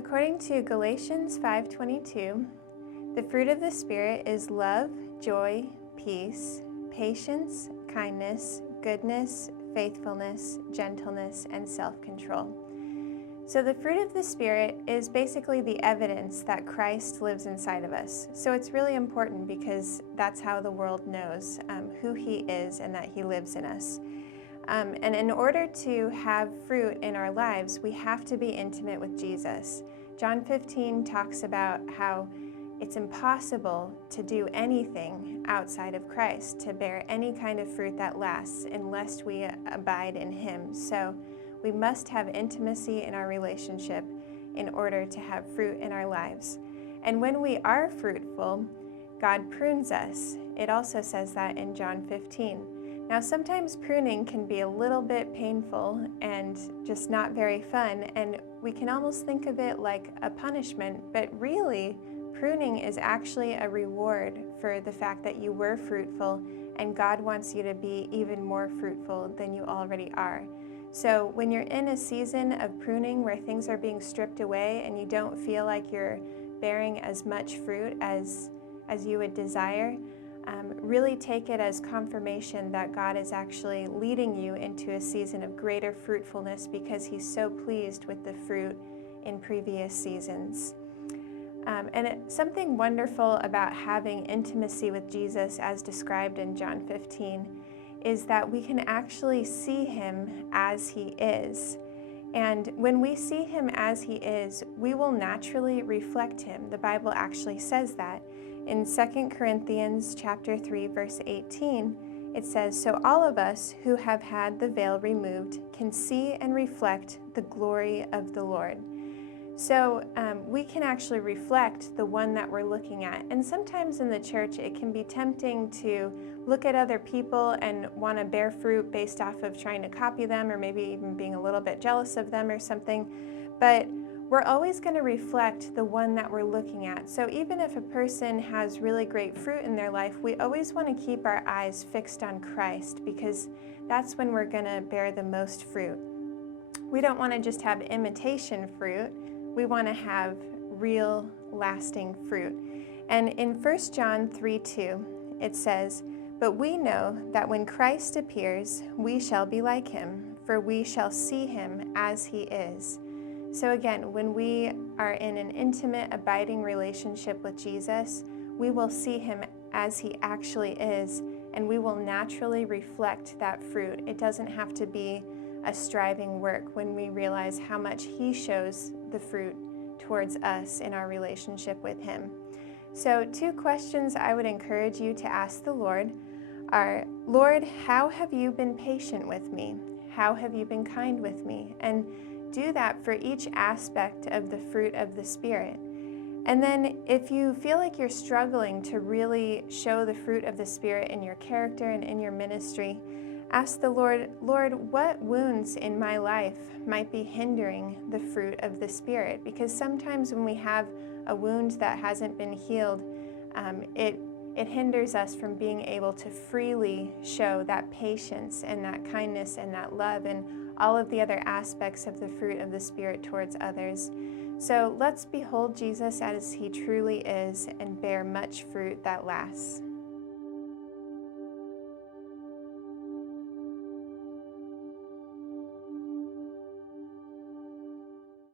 According to Galatians 5:22, the fruit of the Spirit is love, joy, peace, patience, kindness, goodness, faithfulness, gentleness, and self-control. So the fruit of the Spirit is basically the evidence that Christ lives inside of us. So it's really important because that's how the world knows who He is and that He lives in us. And in order to have fruit in our lives, we have to be intimate with Jesus. John 15 talks about how it's impossible to do anything outside of Christ, to bear any kind of fruit that lasts unless we abide in Him. So we must have intimacy in our relationship in order to have fruit in our lives. And when we are fruitful, God prunes us. It also says that in John 15. Now, sometimes pruning can be a little bit painful and just not very fun, and we can almost think of it like a punishment, but really, pruning is actually a reward for the fact that you were fruitful, and God wants you to be even more fruitful than you already are. So when you're in a season of pruning where things are being stripped away and you don't feel like you're bearing as much fruit as you would desire, really take it as confirmation that God is actually leading you into a season of greater fruitfulness because He's so pleased with the fruit in previous seasons. Something wonderful about having intimacy with Jesus as described in John 15 is that we can actually see Him as He is. And when we see Him as He is, we will naturally reflect Him. The Bible actually says that. In 2 Corinthians chapter 3, verse 18, it says, "So all of us who have had the veil removed can see and reflect the glory of the Lord." So we can actually reflect the one that we're looking at. And sometimes in the church, it can be tempting to look at other people and want to bear fruit based off of trying to copy them or maybe even being a little bit jealous of them or something. But we're always going to reflect the one that we're looking at. So even if a person has really great fruit in their life, we always want to keep our eyes fixed on Christ because that's when we're going to bear the most fruit. We don't want to just have imitation fruit. We want to have real, lasting fruit. And in 1 John 3:2, it says, "But we know that when Christ appears, we shall be like Him, for we shall see Him as He is." So again, when we are in an intimate, abiding relationship with Jesus, we will see Him as He actually is, and we will naturally reflect that fruit. It doesn't have to be a striving work when we realize how much He shows the fruit towards us in our relationship with Him. So 2 questions I would encourage you to ask the Lord are, Lord, how have you been patient with me? How have you been kind with me? And do that for each aspect of the fruit of the Spirit. And then if you feel like you're struggling to really show the fruit of the Spirit in your character and in your ministry, ask the Lord, what wounds in my life might be hindering the fruit of the Spirit? Because sometimes when we have a wound that hasn't been healed, it hinders us from being able to freely show that patience and that kindness and that love and all of the other aspects of the fruit of the Spirit towards others. So let's behold Jesus as He truly is and bear much fruit that lasts.